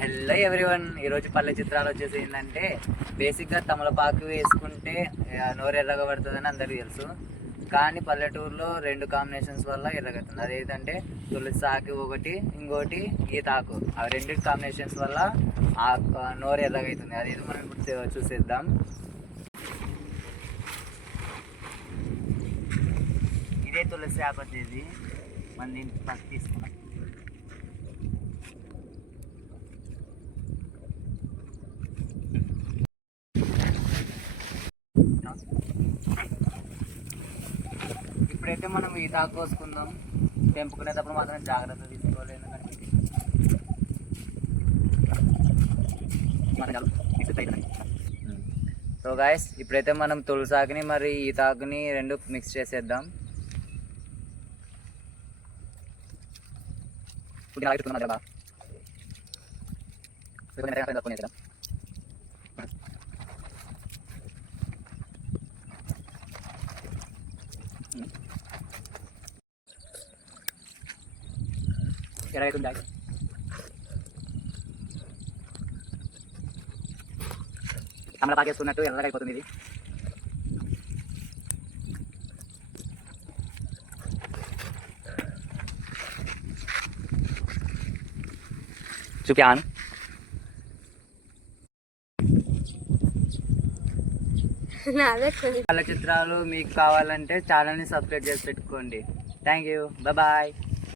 Hello everyone, ఈరోజు పల్లె చిత్రాలు వచ్చేసి ఏంటంటే బేసిక్గా తమలపాకు వేసుకుంటే నోరు ఎర్రగా పడుతుందని అందరికీ తెలుసు. కానీ పల్లెటూరులో రెండు కాంబినేషన్స్ వల్ల ఎర్రగవుతుంది. అదేంటంటే తులసి ఆకు ఒకటి, ఇంకోటి ఈతాకు. ఆ రెండు కాంబినేషన్స్ వల్ల ఆ నోరు ఎర్రగవుతుంది. అదేదో మనం ఇప్పుడు చూసేద్దాం. ఇదే తులసి ఆకు వచ్చేసి మనం దీన్ని ఫస్ట్ తీసుకున్నాం. ఇప్పుడైతే మనం ఈ తాకు కోసుకుందాం. తెంపుకునేటప్పుడు మాత్రం జాగ్రత్త తీసుకోవాలి. సో గాయస్, ఇప్పుడైతే మనం తులసాకుని మరి ఈ తాకుని రెండు మిక్స్ చేసేద్దాం. ఎర్రగైతుంది. తమలపాకు వేసుకున్నట్టు ఎర్రగా అయిపోతుంది ఇది. చూపాను. పల్లె చిత్రాలు మీకు కావాలంటే ఛానల్ని సబ్స్క్రైబ్ చేసి పెట్టుకోండి. Thank you, bye.